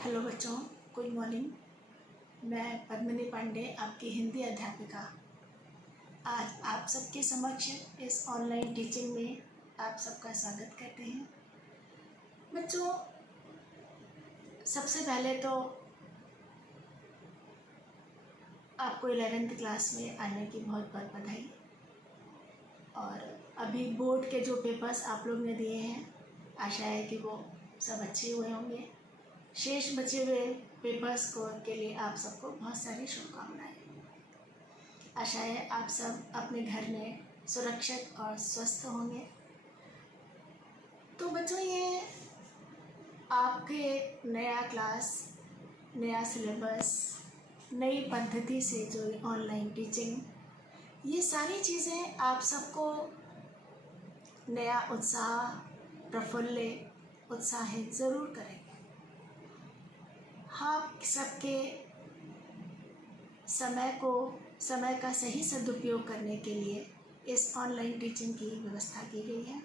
Hello बच्चों, good morning. मैं पद्मिनी पांडे, आपकी हिंदी अध्यापिका, आज आप सबके समक्ष इस ऑनलाइन टीचिंग में आप सबका स्वागत करते हैं। बच्चों, सबसे पहले तो आपको 11th क्लास में आने की बहुत बहुत बधाई। और अभी बोर्ड के जो पेपर्स आप लोग ने दिए हैं, आशा है कि वो सब अच्छे हुए होंगे। शेष बचे हुए पेपर्स को के लिए आप सबको बहुत सारी शुभकामनाएं। आशा है आप सब अपने घर में सुरक्षित और स्वस्थ होंगे। तो बच्चों, ये आपके नया क्लास, नया सिलेबस, नई पद्धति से जो ऑनलाइन टीचिंग, ये सारी चीज़ें आप सबको नया उत्साह, प्रफुल्लित, उत्साहित ज़रूर करेंगे। आप सबके समय का सही सदुपयोग करने के लिए इस ऑनलाइन टीचिंग की व्यवस्था की गई है।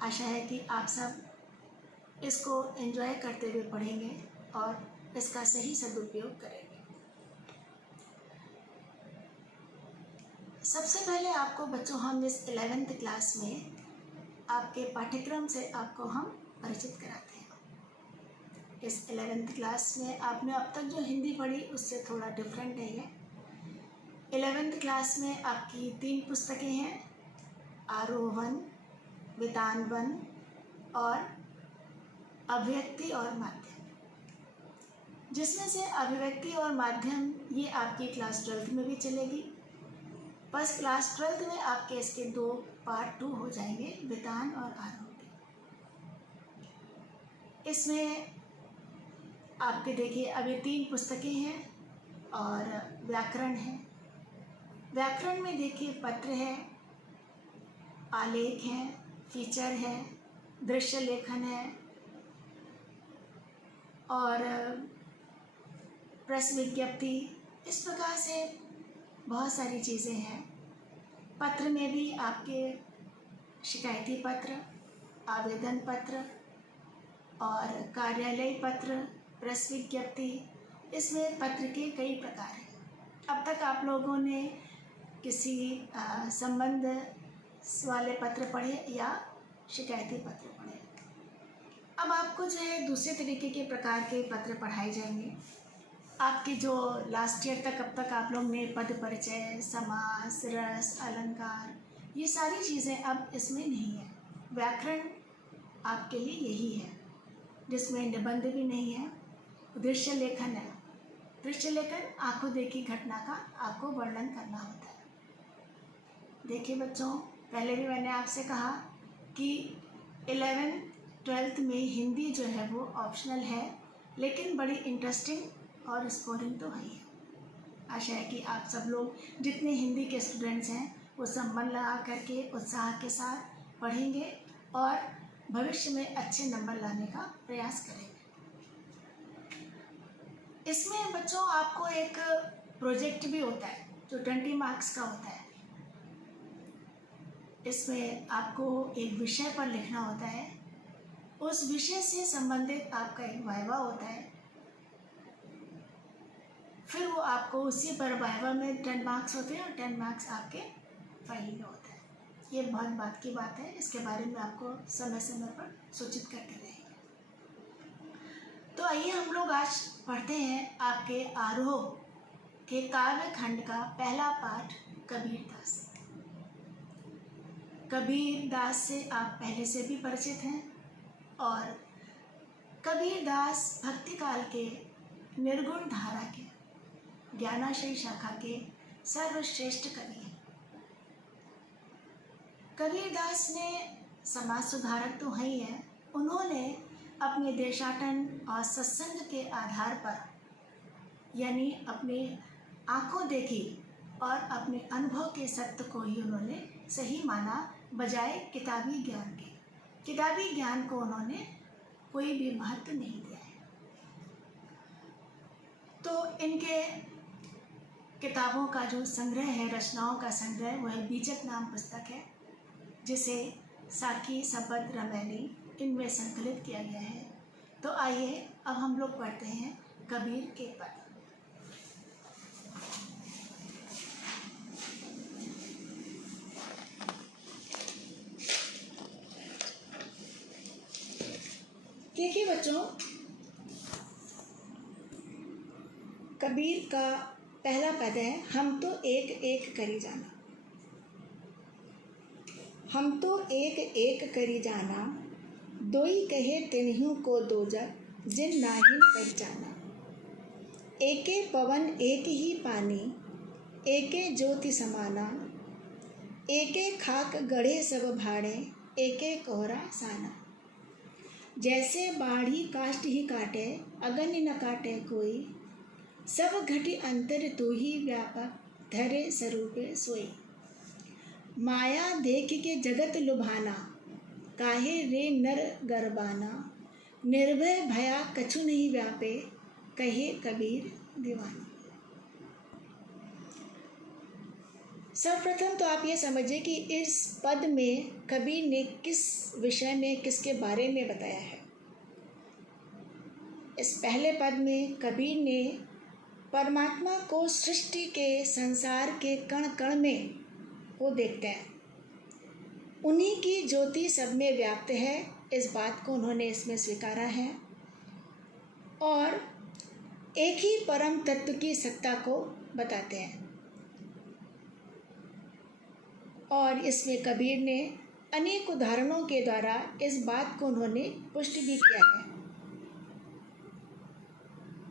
आशा है कि आप सब इसको एंजॉय करते हुए पढ़ेंगे और इसका सही सदुपयोग करेंगे। सबसे पहले आपको बच्चों, हम इस 11th क्लास में आपके पाठ्यक्रम से आपको हम परिचित कराते हैं। इस 11th क्लास में आपने अब तक जो हिंदी पढ़ी उससे थोड़ा डिफरेंट है ये। 11th क्लास में आपकी 3 पुस्तकें हैं, आरोहण, वितानवन और अभिव्यक्ति और माध्यम, जिसमें से अभिव्यक्ति और माध्यम ये आपकी क्लास 12th में भी चलेगी। बस क्लास 12th में आपके इसके 2 पार्ट 2 हो जाएंगे, वितान और आरोहण। इसमें आपके देखिए अभी 3 पुस्तकें हैं और व्याकरण है। व्याकरण में देखिए पत्र है, आलेख है, फीचर है, दृश्य लेखन है और प्रेस विज्ञप्ति। इस प्रकार से बहुत सारी चीज़ें हैं। पत्र में भी आपके शिकायती पत्र, आवेदन पत्र और कार्यालय पत्र, प्रेस विज्ञप्ति, इसमें पत्र के कई प्रकार हैं। अब तक आप लोगों ने किसी संबंध वाले पत्र पढ़े या शिकायती पत्र पढ़े। अब आपको जो है दूसरे तरीके के प्रकार के पत्र पढ़ाए जाएंगे। आपके जो लास्ट ईयर तक अब तक आप लोग ने पद परिचय, समास, रस, अलंकार, ये सारी चीज़ें अब इसमें नहीं है। व्याकरण आपके लिए यही है, जिसमें निबंध भी नहीं है। दृश्य लेखन है। दृश्य लेखन आंखों देखी घटना का आपको वर्णन करना होता है। देखिए बच्चों, पहले भी मैंने आपसे कहा कि 11th 12th में हिंदी जो है वो ऑप्शनल है, लेकिन बड़ी इंटरेस्टिंग और स्कोरिंग तो है ही है। आशा है कि आप सब लोग जितने हिंदी के स्टूडेंट्स हैं वो सब मन लगा करके उत्साह के साथ पढ़ेंगे और भविष्य में अच्छे नंबर लाने का प्रयास करेंगे। इसमें बच्चों आपको एक प्रोजेक्ट भी होता है जो 20 मार्क्स का होता है। इसमें आपको एक विषय पर लिखना होता है, उस विषय से संबंधित आपका एक वाइवा होता है। फिर वो आपको उसी पर वाइवा में 10 मार्क्स होते हैं और 10 मार्क्स आपके फाइल में होता है। ये बहुत बात की बात है, इसके बारे में आपको समय समय पर सूचित करते रहेंगे। तो आइए हम लोग आज पढ़ते हैं आपके आरोह के काव्य खंड का पहला पाठ, कबीरदास। कबीरदास से आप पहले से भी परिचित हैं और कबीरदास भक्ति काल के निर्गुण धारा के ज्ञानाशय शाखा के सर्वश्रेष्ठ कवि हैं। कबीरदास ने समाज सुधारक तो हैं ही हैं, उन्होंने अपने देशाटन और सत्संग के आधार पर, यानी अपने आंखों देखी और अपने अनुभव के सत्य को ही उन्होंने सही माना, बजाय किताबी ज्ञान के। किताबी ज्ञान को उन्होंने कोई भी महत्व नहीं दिया है। तो इनके किताबों का जो संग्रह है, रचनाओं का संग्रह, वह बीजक नाम पुस्तक है, जिसे साखी, सबद, रमैली इनमें संकलित किया गया है। तो आइए अब हम लोग पढ़ते हैं कबीर के पद। देखिए बच्चों, कबीर का पहला पद है, हम तो एक एक करी जाना। हम तो एक एक करी जाना, दोई कहे तिन्हियों को दोजग, जिन नाहिन पहचाना। एके पवन एक ही पानी, एके ज्योति समाना। एके खाक गढ़े सब भाड़े, एके कोहरा साना। जैसे बाढ़ी काष्ठ ही काटे, अगन न काटे कोई। सब घटी अंतर तू ही व्यापक, धरे स्वरूपे सोई। माया देख के जगत लुभाना, काहे रे नर गरबाना। निर्भय भया कछु नहीं व्यापे, कहे कबीर दीवाना। सर्वप्रथम तो आप ये समझिए कि इस पद में कबीर ने किस विषय में, किसके बारे में बताया है। इस पहले पद में कबीर ने परमात्मा को सृष्टि के, संसार के कण कण में वो देखते हैं। उन्हीं की ज्योति सब में व्याप्त है, इस बात को उन्होंने इसमें स्वीकारा है और एक ही परम तत्व की सत्ता को बताते हैं। और इसमें कबीर ने अनेक उदाहरणों के द्वारा इस बात को उन्होंने पुष्टि भी किया है।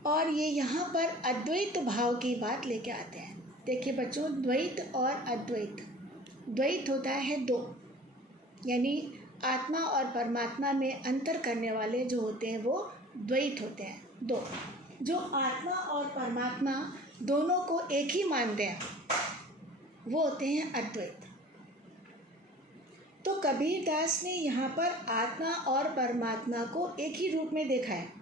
और ये यहाँ पर अद्वैत भाव की बात लेके आते हैं। देखिए बच्चों, द्वैत और अद्वैत, द्वैत होता है दो, यानी आत्मा और परमात्मा में अंतर करने वाले जो होते हैं वो द्वैत होते हैं, दो। जो आत्मा और परमात्मा दोनों को एक ही मानते हैं वो होते हैं अद्वैत। तो कबीर दास ने यहाँ पर आत्मा और परमात्मा को एक ही रूप में देखा है।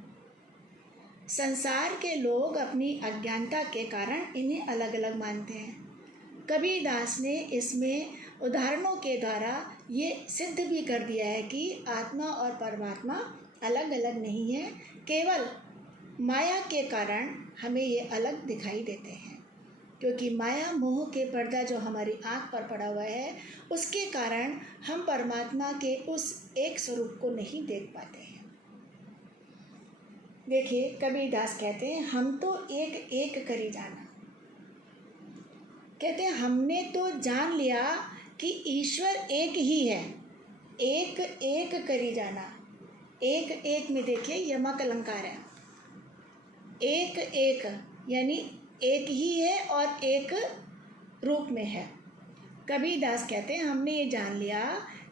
संसार के लोग अपनी अज्ञानता के कारण इन्हें अलग अलग मानते हैं। कबीर दास ने इसमें उदाहरणों के द्वारा ये सिद्ध भी कर दिया है कि आत्मा और परमात्मा अलग अलग नहीं है, केवल माया के कारण हमें ये अलग दिखाई देते हैं। क्योंकि माया मोह के पर्दा जो हमारी आँख पर पड़ा हुआ है, उसके कारण हम परमात्मा के उस एक स्वरूप को नहीं देख पाते हैं। देखिए कबीर दास कहते हैं, हम तो एक एक करी जाना। कहते हैं हमने तो जान लिया कि ईश्वर एक ही है, एक एक करी जाना। एक एक में देखिए यमक अलंकार है, एक एक यानी एक ही है और एक रूप में है। कबीर दास कहते हैं हमने ये जान लिया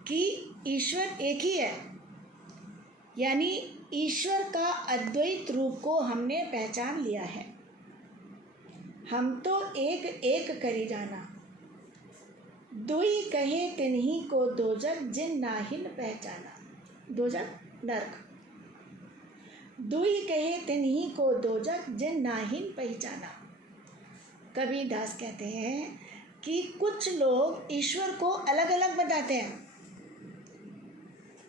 कि ईश्वर एक ही है, यानी ईश्वर का अद्वैत रूप को हमने पहचान लिया है। हम तो एक एक करी जाना, दुई कहे तिन्ही को दोजग, जिन नाहिन पहचाना। दोजग नरक, दुई कहे तिन्ही को दोजग, जिन नाहिन पहचाना। कबीर दास कहते हैं कि कुछ लोग ईश्वर को अलग अलग बताते हैं।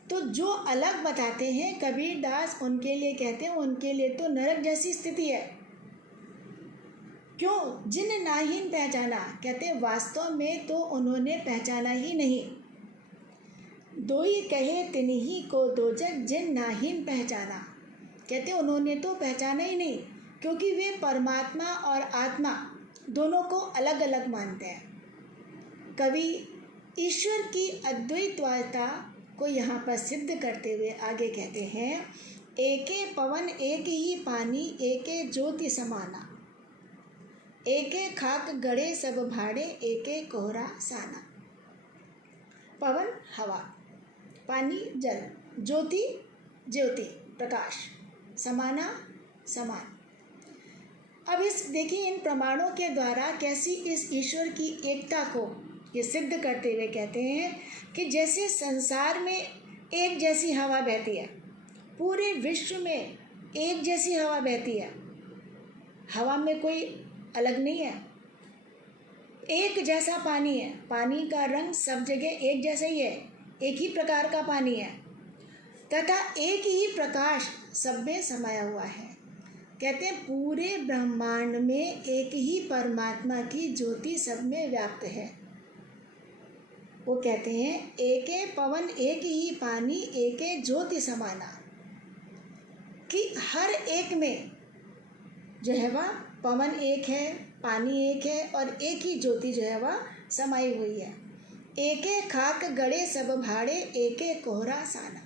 तो जो अलग बताते हैं कबीर दास उनके लिए कहते हैं उनके लिए तो नरक जैसी स्थिति है। क्यों? जिन नाहिन पहचाना, कहते हैं वास्तव में तो उन्होंने पहचाना ही नहीं। दोई कहे तिन्ही को दोजग, जिन नाहिन पहचाना, कहते हैं उन्होंने तो पहचाना ही नहीं, क्योंकि वे परमात्मा और आत्मा दोनों को अलग अलग मानते हैं। कवि ईश्वर की अद्वैतवादिता को यहाँ पर सिद्ध करते हुए आगे कहते हैं, एके पवन एक ही पानी, एके ज्योति समाना। एके खाक गड़े सब भाड़े, एके कोहरा साना। पवन हवा, पानी जल, ज्योति ज्योति प्रकाश, समाना समान। अब इस देखिए इन प्रमाणों के द्वारा कैसी इस ईश्वर की एकता को ये सिद्ध करते हुए कहते हैं कि जैसे संसार में एक जैसी हवा बहती है, पूरे विश्व में एक जैसी हवा बहती है, हवा में कोई अलग नहीं है, एक जैसा पानी है, पानी का रंग सब जगह एक जैसा ही है, एक ही प्रकार का पानी है, तथा एक ही प्रकाश सब में समाया हुआ है। कहते हैं पूरे ब्रह्मांड में एक ही परमात्मा की ज्योति सब में व्याप्त है। वो कहते हैं एके पवन एक ही पानी एके ज्योति समाना, कि हर एक में जो है वह पवन एक है, पानी एक है और एक ही ज्योति जो है वह समाई हुई है। एके खाक गड़े सब भाड़े एके कोहरा साना।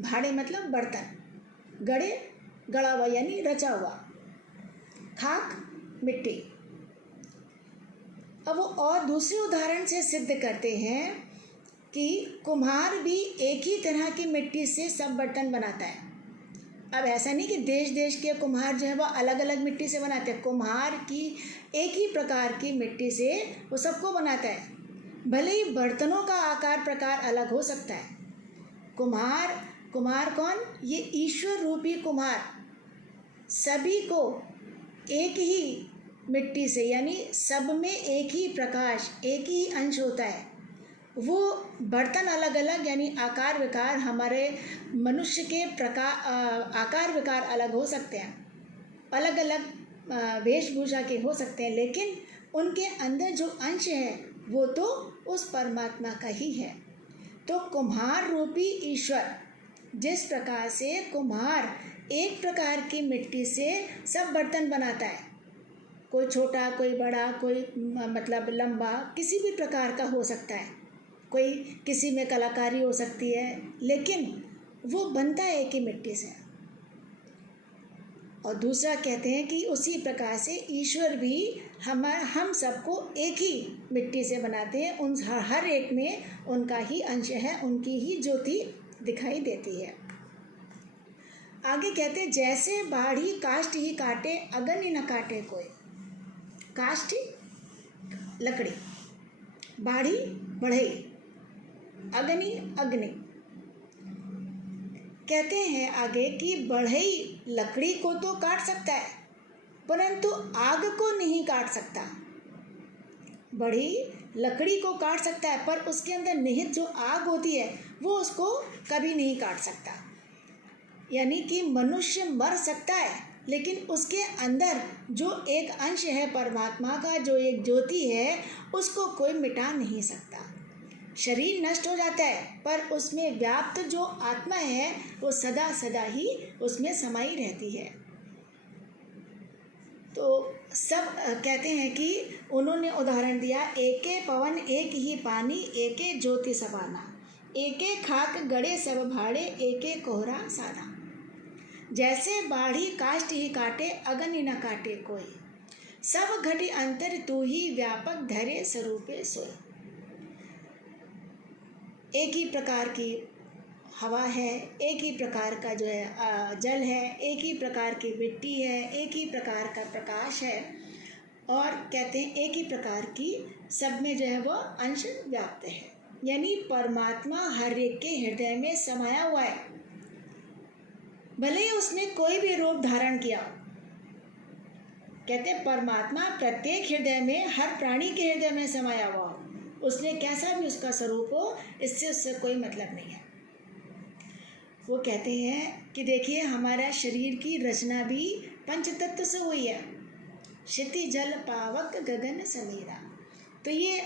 भाड़े मतलब बर्तन, गड़े गड़ा हुआ यानी रचा हुआ, खाक मिट्टी। अब वो और दूसरे उदाहरण से सिद्ध करते हैं कि कुम्हार भी एक ही तरह की मिट्टी से सब बर्तन बनाता है। अब ऐसा नहीं कि देश देश के कुम्हार जो है वो अलग अलग मिट्टी से बनाते हैं। कुम्हार की एक ही प्रकार की मिट्टी से वो सबको बनाता है, भले ही बर्तनों का आकार प्रकार अलग हो सकता है। कुम्हार कौन? ये ईश्वर रूपी कुम्हार सभी को एक ही मिट्टी से, यानी सब में एक ही प्रकाश एक ही अंश होता है। वो बर्तन अलग अलग यानी आकार विकार, हमारे मनुष्य के आकार विकार अलग हो सकते हैं, अलग अलग वेशभूषा के हो सकते हैं, लेकिन उनके अंदर जो अंश है वो तो उस परमात्मा का ही है। तो कुम्हार रूपी ईश्वर जिस प्रकार से कुम्हार एक प्रकार की मिट्टी से सब बर्तन बनाता है, कोई छोटा कोई बड़ा, कोई मतलब लंबा, किसी भी प्रकार का हो सकता है, कोई किसी में कलाकारी हो सकती है, लेकिन वो बनता है एक ही मिट्टी से। और दूसरा कहते हैं कि उसी प्रकार से ईश्वर भी हम सबको एक ही मिट्टी से बनाते हैं। उन हर एक में उनका ही अंश है, उनकी ही ज्योति दिखाई देती है। आगे कहते हैं जैसे बाढ़ी काष्ठ ही काटे अगन ही न काटे कोई। काष्ठ लकड़ी, बाढ़ी बढ़ई, अग्नि अग्नि। कहते हैं आगे कि बढ़ई लकड़ी को तो काट सकता है परंतु आग को नहीं काट सकता। बढ़ई लकड़ी को काट सकता है पर उसके अंदर निहित जो आग होती है वो उसको कभी नहीं काट सकता। यानी कि मनुष्य मर सकता है लेकिन उसके अंदर जो एक अंश है परमात्मा का, जो एक ज्योति है, उसको कोई मिटा नहीं सकता। शरीर नष्ट हो जाता है पर उसमें व्याप्त जो आत्मा है वो सदा सदा ही उसमें समाई रहती है। तो सब कहते हैं कि उन्होंने उदाहरण दिया एके पवन एक ही पानी एके ज्योति समाना, एके खाक गड़े सब भाड़े एके कोहरा साना। जैसे बाढ़ी काष्ठ ही काटे अगन ही न काटे कोई, सब घटी अंतर तू ही व्यापक धरे स्वरूपे सोई। एक ही प्रकार की हवा है, एक ही प्रकार का जो है जल है, एक ही प्रकार की मिट्टी है, एक ही प्रकार का प्रकाश है, और कहते हैं एक ही प्रकार की सब में जो है वो अंश व्याप्त है। यानी परमात्मा हर एक के हृदय में समाया हुआ है, भले ही उसने कोई भी रूप धारण किया। कहते हैं परमात्मा प्रत्येक हृदय में, हर प्राणी के हृदय में समाया हुआ हो, उसने कैसा भी उसका स्वरूप हो, इससे उससे कोई मतलब नहीं है। वो कहते हैं कि देखिए हमारा शरीर की रचना भी पंच तत्व से हुई है, क्षिति जल पावक गगन समीरा। तो ये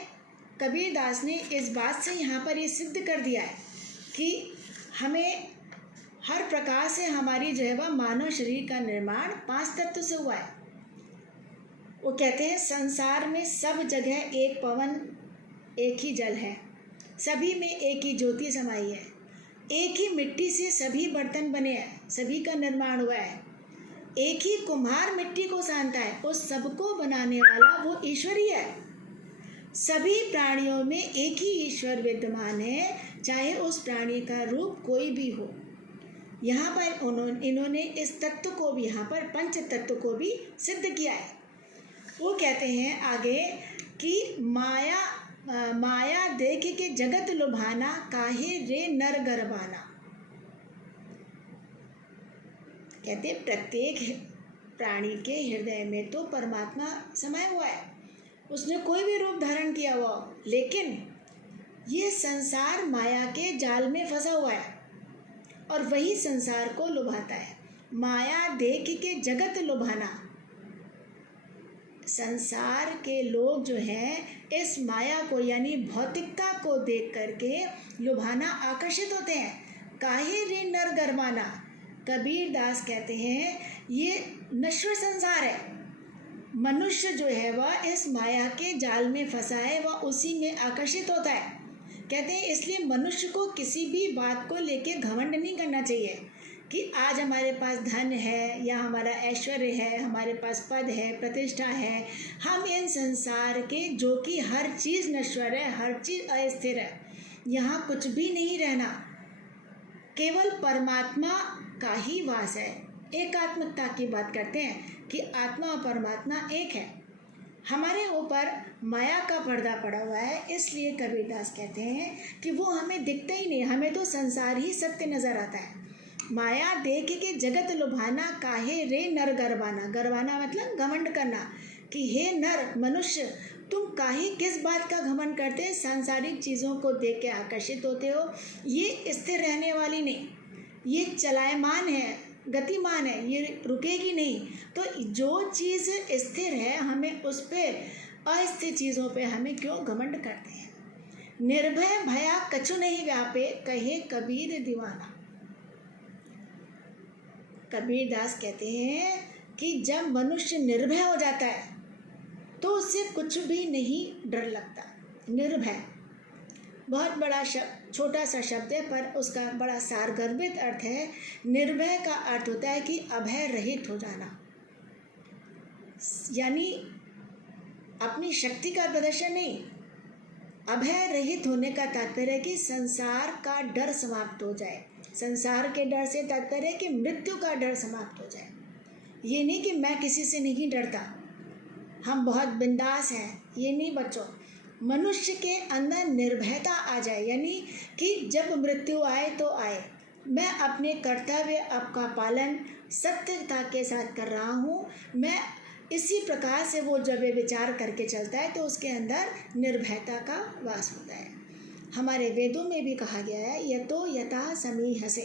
कबीर दास ने इस बात से यहाँ पर ये सिद्ध कर दिया है कि हमें हर प्रकार से हमारी जो है वह मानव शरीर का निर्माण पांच तत्व से हुआ है। वो कहते हैं संसार में सब जगह एक पवन एक ही जल है, सभी में एक ही ज्योति समाई है, एक ही मिट्टी से सभी बर्तन बने हैं, सभी का निर्माण हुआ है, एक ही कुम्हार मिट्टी को सानता है, उस सबको बनाने वाला वो ईश्वर ही है। सभी प्राणियों में एक ही ईश्वर विद्यमान है, चाहे उस प्राणी का रूप कोई भी हो। यहाँ पर इन्होंने इस तत्व को भी, यहाँ पर पंच तत्व को भी सिद्ध किया है। वो कहते हैं आगे कि माया देख के जगत लुभाना काहे रे नर गरबाना। कहते प्रत्येक प्राणी के हृदय में तो परमात्मा समाया हुआ है, उसने कोई भी रूप धारण किया हुआ, लेकिन ये संसार माया के जाल में फंसा हुआ है। और वही संसार को लुभाता है। माया देख के जगत लुभाना। संसार के लोग जो हैं इस माया को यानी भौतिकता को देख करके लुभाना, आकर्षित होते हैं। काहे रे नर गरमाना। कबीर दास कहते हैं ये नश्वर संसार है। मनुष्य जो है वह इस माया के जाल में फंसा है, वह उसी में आकर्षित होता है। कहते हैं इसलिए मनुष्य को किसी भी बात को लेके घमंड नहीं करना चाहिए कि आज हमारे पास धन है या हमारा ऐश्वर्य है, हमारे पास पद है, प्रतिष्ठा है। हम इन संसार के, जो कि हर चीज़ नश्वर है, हर चीज़ अस्थिर है, यहाँ कुछ भी नहीं रहना, केवल परमात्मा का ही वास है। एकात्मकता की बात करते हैं कि आत्मा और परमात्मा एक है। हमारे ऊपर माया का पर्दा पड़ा हुआ है, इसलिए कबीरदास कहते हैं कि वो हमें दिखता ही नहीं, हमें तो संसार ही सत्य नज़र आता है। माया देख के जगत लुभाना, काहे रे नर गरबाना। गरबाना मतलब घमंड करना कि हे नर मनुष्य, तुम काहे किस बात का घमंड करते हैं, सांसारिक चीज़ों को देख के आकर्षित होते हो। ये स्थिर रहने वाली नहीं, ये चलायमान है, गतिमान है, ये रुकेगी नहीं। तो जो चीज़ स्थिर है हमें उस पर, अस्थिर चीज़ों पे हमें क्यों घमंड करते हैं। निर्भय भया कछु नहीं व्यापे, कहे कबीर दीवाना। कबीर दास कहते हैं कि जब मनुष्य निर्भय हो जाता है तो उससे कुछ भी नहीं डर लगता। निर्भय बहुत बड़ा शब्द, छोटा सा शब्द है, पर उसका बड़ा सारगर्भित अर्थ है। निर्भय का अर्थ होता है कि अभय रहित हो जाना, यानी अपनी शक्ति का प्रदर्शन नहीं। अभय रहित होने का तात्पर्य है कि संसार का डर समाप्त हो जाए। संसार के डर से तात्पर्य है कि मृत्यु का डर समाप्त हो जाए। ये नहीं कि मैं किसी से नहीं डरता, हम बहुत बिंदास हैं, ये नहीं बच्चों। मनुष्य के अंदर निर्भयता आ जाए, यानी कि जब मृत्यु आए तो आए, मैं अपने कर्तव्य का पालन सत्यता के साथ कर रहा हूँ। मैं इसी प्रकार से वो जब ये विचार करके चलता है तो उसके अंदर निर्भयता का वास होता है। हमारे वेदों में भी कहा गया है, यतो यथा समीहसे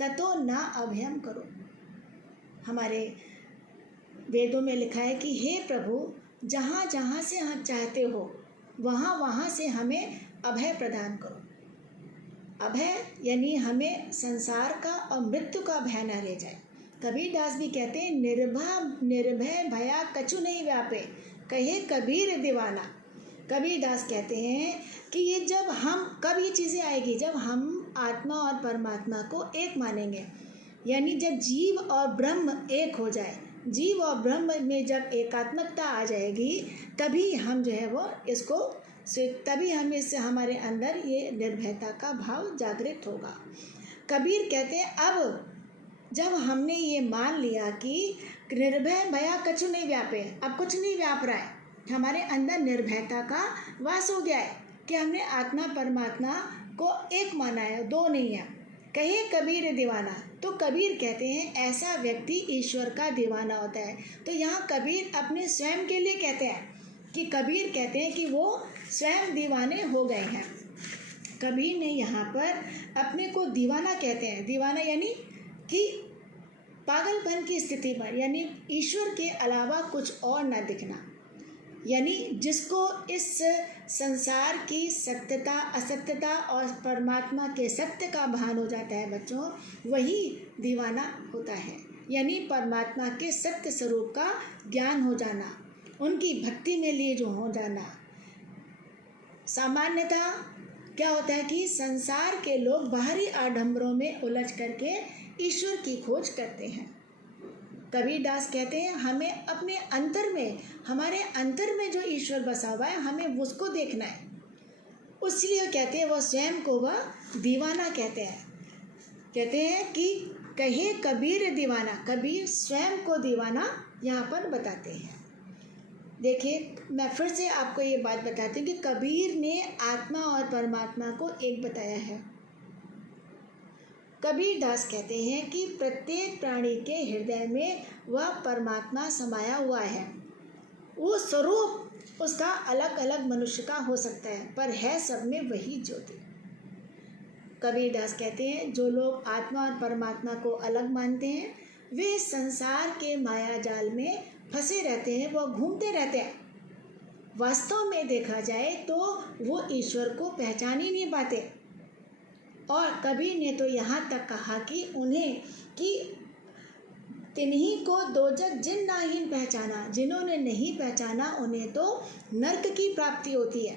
ततो न अभयम करो। हमारे वेदों में लिखा है कि हे प्रभु, जहाँ जहाँ से हम चाहते हो वहाँ वहाँ से हमें अभय प्रदान करो। अभय यानी हमें संसार का और मृत्यु का भय न ले जाए। कबीरदास भी कहते हैं निर्भय भया कछु नहीं व्यापे, कहे कबीर दीवाना। कबीरदास कहते हैं कि ये जब हम, कब ये चीज़ें आएगी, जब हम आत्मा और परमात्मा को एक मानेंगे, यानी जब जीव और ब्रह्म एक हो जाए। जीव और ब्रह्म में जब एकात्मकता आ जाएगी तभी हम जो है वो इसको, तभी हम इससे हमारे अंदर ये निर्भयता का भाव जागृत होगा। कबीर कहते हैं अब जब हमने ये मान लिया कि निर्भय भया कछु नहीं व्यापे, अब कुछ नहीं व्याप रहा है, हमारे अंदर निर्भयता का वास हो गया है कि हमने आत्मा परमात्मा को एक माना है, दो नहीं है। कहे कबीर दीवाना, तो कबीर कहते हैं ऐसा व्यक्ति ईश्वर का दीवाना होता है। तो यहाँ कबीर अपने स्वयं के लिए कहते हैं कि कबीर कहते हैं कि वो स्वयं दीवाने हो गए हैं। कबीर ने यहाँ पर अपने को दीवाना कहते हैं। दीवाना यानी कि पागलपन की स्थिति पर, यानी ईश्वर के अलावा कुछ और न दिखना, यानी जिसको इस संसार की सत्यता असत्यता और परमात्मा के सत्य का भान हो जाता है बच्चों, वही दीवाना होता है। यानी परमात्मा के सत्य स्वरूप का ज्ञान हो जाना, उनकी भक्ति में लिए जो हो जाना। सामान्यतः क्या होता है कि संसार के लोग बाहरी आडंबरों में उलझ करके ईश्वर की खोज करते हैं। कबीरदास कहते हैं हमें अपने अंतर में, हमारे अंतर में जो ईश्वर बसा हुआ है, हमें उसको देखना है। इसलिए कहते हैं वह स्वयं को वह दीवाना कहते हैं। कहते हैं कि कहे कबीर दीवाना, कबीर स्वयं को दीवाना यहाँ पर बताते हैं। देखिए मैं फिर से आपको ये बात बताती हूँ कि कबीर ने आत्मा और परमात्मा को एक बताया है। कबीरदास कहते हैं कि प्रत्येक प्राणी के हृदय में वह परमात्मा समाया हुआ है। वो स्वरूप उसका अलग अलग मनुष्य का हो सकता है, पर है सब में वही ज्योति। कबीरदास कहते हैं जो लोग आत्मा और परमात्मा को अलग मानते हैं वे संसार के माया जाल में फंसे रहते हैं, वो घूमते रहते हैं। वास्तव में देखा जाए तो वो ईश्वर को पहचान ही नहीं पाते। और कबीर ने तो यहाँ तक कहा कि उन्हें कि तिन्हीं को दोजक जिन नाहीन पहचाना, जिन्होंने नहीं पहचाना उन्हें तो नरक की प्राप्ति होती है।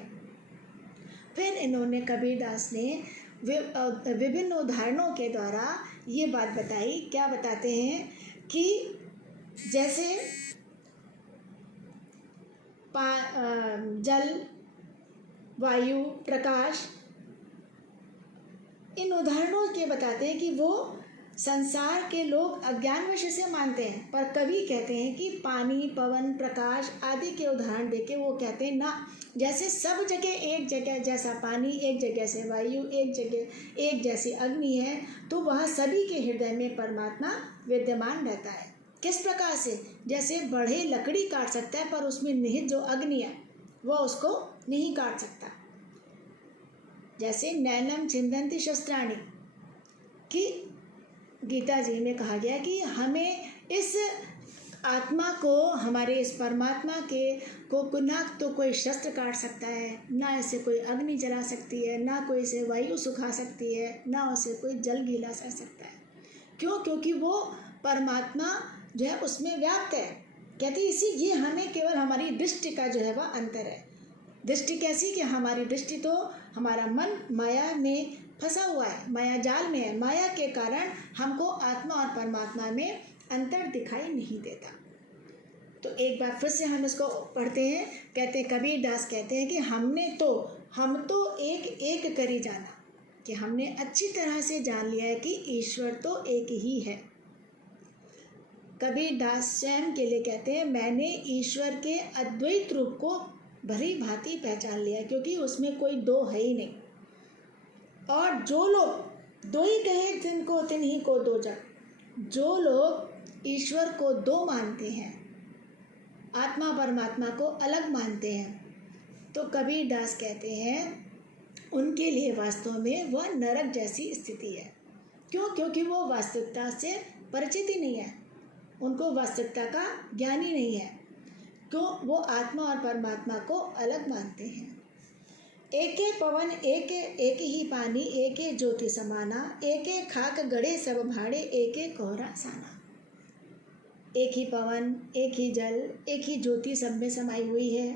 फिर इन्होंने कबीरदास ने विभिन्न उदाहरणों के द्वारा ये बात बताई। क्या बताते हैं कि जैसे जल, वायु, प्रकाश, इन उदाहरणों के बताते हैं कि वो संसार के लोग अज्ञानवश से मानते हैं, पर कवि कहते हैं कि पानी, पवन, प्रकाश आदि के उदाहरण देके वो कहते हैं ना, जैसे सब जगह एक जगह जैसा पानी, एक जगह से वायु, एक जगह एक जैसी अग्नि है, तो वह सभी के हृदय में परमात्मा विद्यमान रहता है। किस प्रकार से? जैसे बढ़े लकड़ी काट सकता है पर उसमें निहित जो अग्नि है वह उसको नहीं काट सकता। जैसे नैनम छिंदन्ति शस्त्राणि कि गीता जी में कहा गया कि हमें इस आत्मा को, हमारे इस परमात्मा के को ना तो कोई शस्त्र काट सकता है, ना इसे कोई अग्नि जला सकती है, ना कोई इसे वायु सुखा सकती है, ना उसे कोई जल गीला कर सकता है। क्यों? क्योंकि वो परमात्मा जो है उसमें व्याप्त है। कहते इसी ये हमें केवल हमारी दृष्टि का जो है वह अंतर है। दृष्टि कैसी कि हमारी दृष्टि तो हमारा मन माया में फंसा हुआ है, माया जाल में है। माया के कारण हमको आत्मा और परमात्मा में अंतर दिखाई नहीं देता। तो एक बार फिर से हम इसको पढ़ते हैं। कहते कबीरदास कहते हैं कि हम तो एक एक करी जाना, कि हमने अच्छी तरह से जान लिया है कि ईश्वर तो एक ही है। कबीरदास स्वयं के लिए कहते हैं मैंने ईश्वर के अद्वैत रूप को भली भांति पहचान लिया, क्योंकि उसमें कोई दो है ही नहीं। और जो लोग दो ही कहे जिनको तिन्हीं को दो जग, जो लोग ईश्वर को दो मानते हैं, आत्मा परमात्मा को अलग मानते हैं, तो कबीरदास कहते हैं उनके लिए वास्तव में वह नरक जैसी स्थिति है। क्यों? क्योंकि वो वास्तविकता से परिचित ही नहीं है, उनको वास्तविकता का ज्ञान ही नहीं है। क्यों? वो आत्मा और परमात्मा को अलग मानते हैं। एक पवन एक ही पानी, एक ज्योति समाना, एक खाक गड़े सब भाड़े, एक कोहरा साना। एक ही पवन, एक ही जल, एक ही ज्योति सब में समाई हुई है।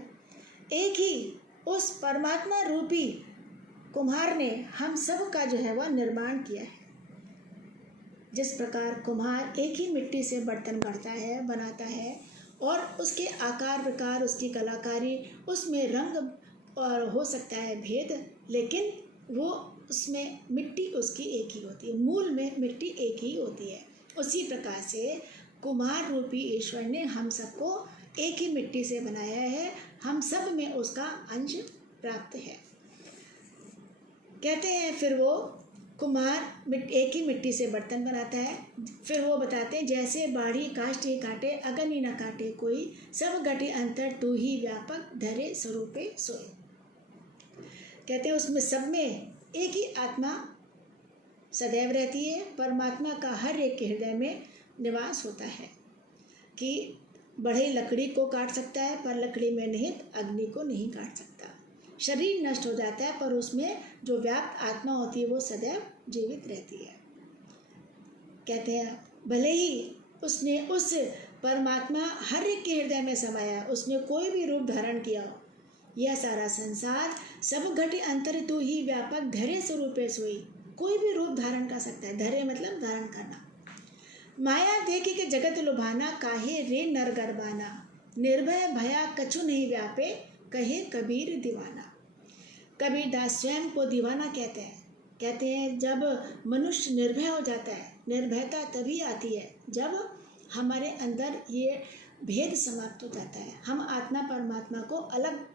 एक ही उस परमात्मा रूपी कुम्हार ने हम सब का जो है वह निर्माण किया है। जिस प्रकार कुम्हार एक ही मिट्टी से बर्तन गढ़ता है, बनाता है, और उसके आकार प्रकार, उसकी कलाकारी, उसमें रंग और हो सकता है भेद, लेकिन वो उसमें मिट्टी उसकी एक ही होती है, मूल में मिट्टी एक ही होती है। उसी प्रकार से कुम्हार रूपी ईश्वर ने हम सबको एक ही मिट्टी से बनाया है, हम सब में उसका अंश प्राप्त है। कहते हैं फिर वो कुम्हार एक ही मिट्टी से बर्तन बनाता है। फिर वो बताते हैं जैसे बाढ़ी काष्ठ ही काटे, अगन ही न काटे कोई, सब घटे अंतर तू ही व्यापक, धरे स्वरूपे सोए। कहते हैं उसमें सब में एक ही आत्मा सदैव रहती है, परमात्मा का हर एक के हृदय में निवास होता है। कि बढ़े लकड़ी को काट सकता है पर लकड़ी में निहित अग्नि को नहीं काट सकता। शरीर नष्ट हो जाता है पर उसमें जो व्याप्त आत्मा होती है वो सदैव जीवित रहती है। कहते हैं भले ही उसने उस परमात्मा हर एक के हृदय में समाया, उसने कोई भी रूप धारण किया हो, यह सारा संसार सब घटे अंतर तू ही व्यापक, धरे स्वरूपे सोई। कोई भी रूप धारण कर सकता है, धरे मतलब धारण करना। माया देख के जगत लुभाना, काहे रे नर गरबाना, निर्भय भया कछु नहीं व्यापे, कहे कबीर दीवाना। कबीरदास स्वयं को दीवाना कहते हैं। कहते हैं जब मनुष्य निर्भय हो जाता है, निर्भयता तभी आती है जब हमारे अंदर ये भेद समाप्त हो जाता है। हम आत्मा परमात्मा को अलग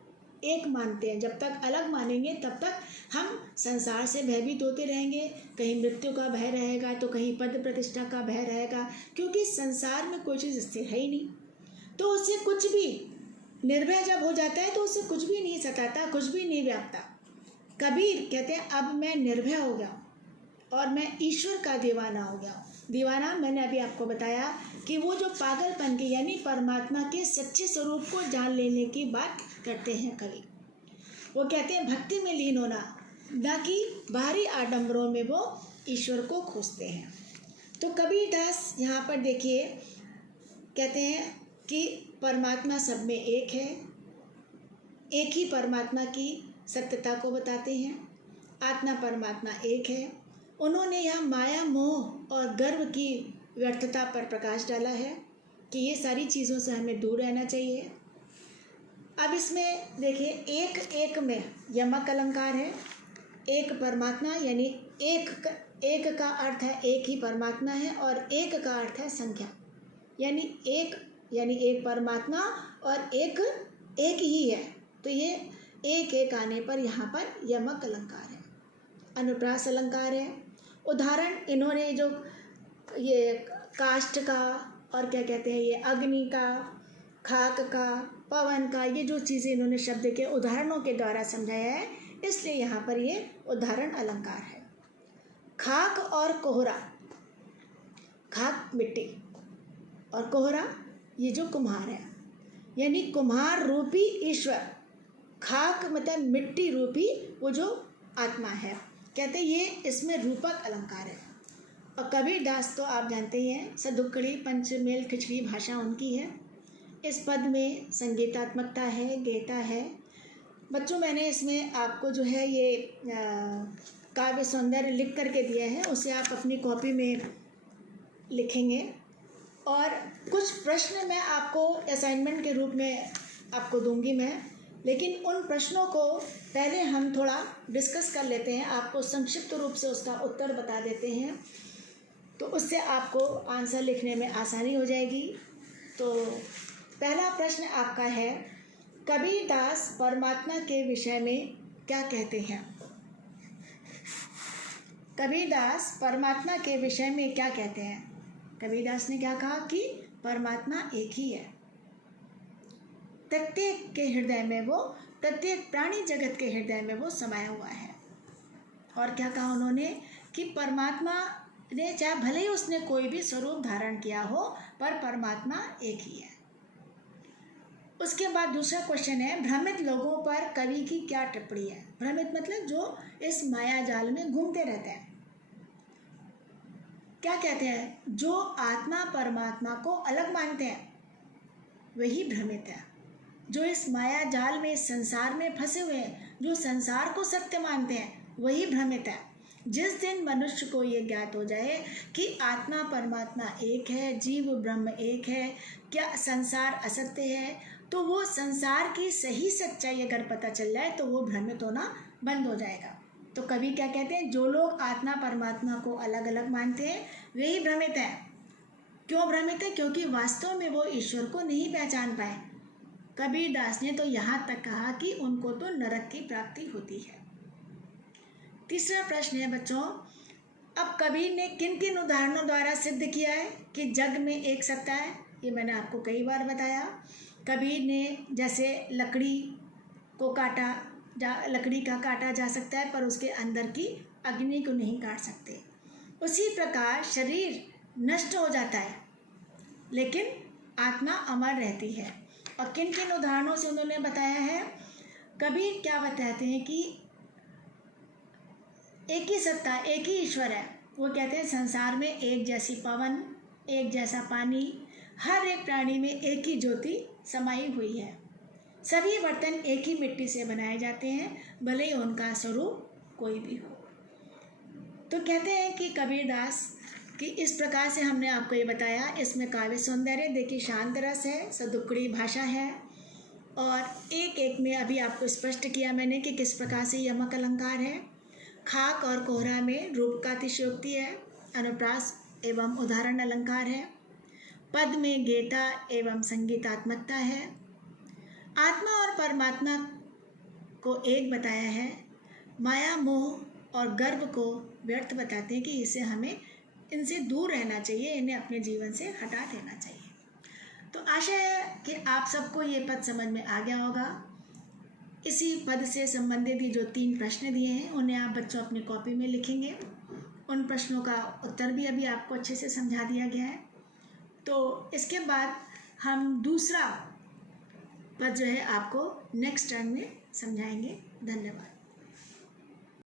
एक मानते हैं। जब तक अलग मानेंगे तब तक हम संसार से भयभीत होते रहेंगे। कहीं मृत्यु का भय रहेगा तो कहीं पद प्रतिष्ठा का भय रहेगा, क्योंकि संसार में कोई चीज़ स्थिर है ही नहीं। तो उससे कुछ भी, निर्भय जब हो जाता है तो उससे कुछ भी नहीं सताता, कुछ भी नहीं व्यापता। कबीर कहते हैं अब मैं निर्भय हो गया हूँ, और मैं ईश्वर का दीवाना हो गया हूँ। दीवाना मैंने अभी आपको बताया कि वो जो पागलपन की यानी परमात्मा के सच्चे स्वरूप को जान लेने की बात करते हैं कवि। वो कहते हैं भक्ति में लीन होना, ना कि बाहरी आडंबरों में वो ईश्वर को खोजते हैं। तो कबीरदास यहाँ पर देखिए कहते हैं कि परमात्मा सब में एक है, एक ही परमात्मा की सत्यता को बताते हैं। आत्मा परमात्मा एक है। उन्होंने यहाँ माया, मोह और गर्व की व्यर्थता पर प्रकाश डाला है कि ये सारी चीज़ों से हमें दूर रहना चाहिए। अब इसमें देखिए एक एक में यमक अलंकार है। एक परमात्मा यानी एक का अर्थ है एक ही परमात्मा है, और एक का अर्थ है संख्या यानी एक परमात्मा और एक ही है। तो ये एक एक आने पर यहाँ पर यमक अलंकार है। अनुप्रास अलंकार है। उदाहरण इन्होंने जो ये काष्ठ का और क्या कहते हैं ये अग्नि का, खाक का, पवन का, ये जो चीज़ें इन्होंने शब्द के उदाहरणों के द्वारा समझाया है, इसलिए यहाँ पर ये उदाहरण अलंकार है। खाक और कोहरा, खाक मिट्टी और कोहरा ये जो कुम्हार है, यानी कुम्हार रूपी ईश्वर, खाक मतलब मिट्टी रूपी वो जो आत्मा है। कहते ये इसमें रूपक अलंकार है। और कबीरदास तो आप जानते ही हैं, सदुक्कड़ी पंचमेल खिचड़ी भाषा उनकी है। इस पद में संगीतात्मकता है, गीता है। बच्चों मैंने इसमें आपको जो है ये काव्य सौंदर्य लिख करके दिया है, उसे आप अपनी कॉपी में लिखेंगे। और कुछ प्रश्न मैं आपको असाइनमेंट के रूप में आपको दूंगी मैं, लेकिन उन प्रश्नों को पहले हम थोड़ा डिस्कस कर लेते हैं। आपको संक्षिप्त रूप से उसका उत्तर बता देते हैं, तो उससे आपको आंसर लिखने में आसानी हो जाएगी। तो पहला प्रश्न आपका है, कबीरदास परमात्मा के विषय में क्या कहते हैं? कबीरदास परमात्मा के विषय में क्या कहते हैं? कबीरदास ने क्या कहा कि परमात्मा एक ही है। प्रत्येक के हृदय में वो, प्रत्येक प्राणी जगत के हृदय में वो समाया हुआ है। और क्या कहा उन्होंने कि परमात्मा ने चाहे भले ही उसने कोई भी स्वरूप धारण किया हो, पर परमात्मा एक ही है। उसके बाद दूसरा क्वेश्चन है, भ्रमित लोगों पर कवि की क्या टिप्पणी है? भ्रमित मतलब जो इस माया जाल में घूमते रहते हैं। क्या कहते हैं? जो आत्मा परमात्मा को अलग मानते हैं वही भ्रमित है। जो इस माया जाल में, इस संसार में फंसे हुए हैं, जो संसार को सत्य मानते हैं वही भ्रमित है। जिस दिन मनुष्य को ये ज्ञात हो जाए कि आत्मा परमात्मा एक है, जीव ब्रह्म एक है, क्या संसार असत्य है, तो वो संसार की सही सच्चाई अगर पता चल जाए तो वो भ्रमित होना बंद हो जाएगा। तो कवि क्या कहते हैं? जो लोग आत्मा परमात्मा को अलग अलग मानते हैं वही भ्रमित है। क्यों भ्रमित है? क्योंकि वास्तव में वो ईश्वर को नहीं पहचान पाए। कबीरदास ने तो यहाँ तक कहा कि उनको तो नरक की प्राप्ति होती है। तीसरा प्रश्न है बच्चों, अब कबीर ने किन किन उदाहरणों द्वारा सिद्ध किया है कि जग में एक सत्ता है? ये मैंने आपको कई बार बताया। कबीर ने जैसे लकड़ी का काटा जा सकता है, पर उसके अंदर की अग्नि को नहीं काट सकते। उसी प्रकार शरीर नष्ट हो जाता है लेकिन आत्मा अमर रहती है। और किन किन उदाहरणों से उन्होंने बताया है? कबीर क्या बताते हैं कि एक ही सत्ता, एक ही ईश्वर है। वो कहते हैं संसार में एक जैसी पवन, एक जैसा पानी, हर एक प्राणी में एक ही ज्योति समाई हुई है। सभी बर्तन एक ही मिट्टी से बनाए जाते हैं, भले ही उनका स्वरूप कोई भी हो। तो कहते हैं कि कबीरदास कि इस प्रकार से हमने आपको ये बताया। इसमें काव्य सौंदर्य देखिए, शांत रस है, सदुक्कड़ी भाषा है, और एक एक में अभी आपको स्पष्ट किया मैंने कि किस प्रकार से यमक अलंकार है। खाक और कोहरा में रूप का अतिशयोक्ति है। अनुप्रास एवं उदाहरण अलंकार है। पद में गीता एवं संगीतात्मकता है। आत्मा और परमात्मा को एक बताया है। माया, मोह और गर्व को व्यर्थ बताते हैं कि इसे हमें इनसे दूर रहना चाहिए, इन्हें अपने जीवन से हटा देना चाहिए। तो आशा है कि आप सबको ये पद समझ में आ गया होगा। इसी पद से संबंधित ये जो 3 प्रश्न दिए हैं उन्हें आप बच्चों अपनी कॉपी में लिखेंगे उन प्रश्नों का उत्तर भी अभी आपको अच्छे से समझा दिया गया है। तो इसके बाद हम दूसरा पद जो है आपको नेक्स्ट टर्म में समझाएंगे। धन्यवाद।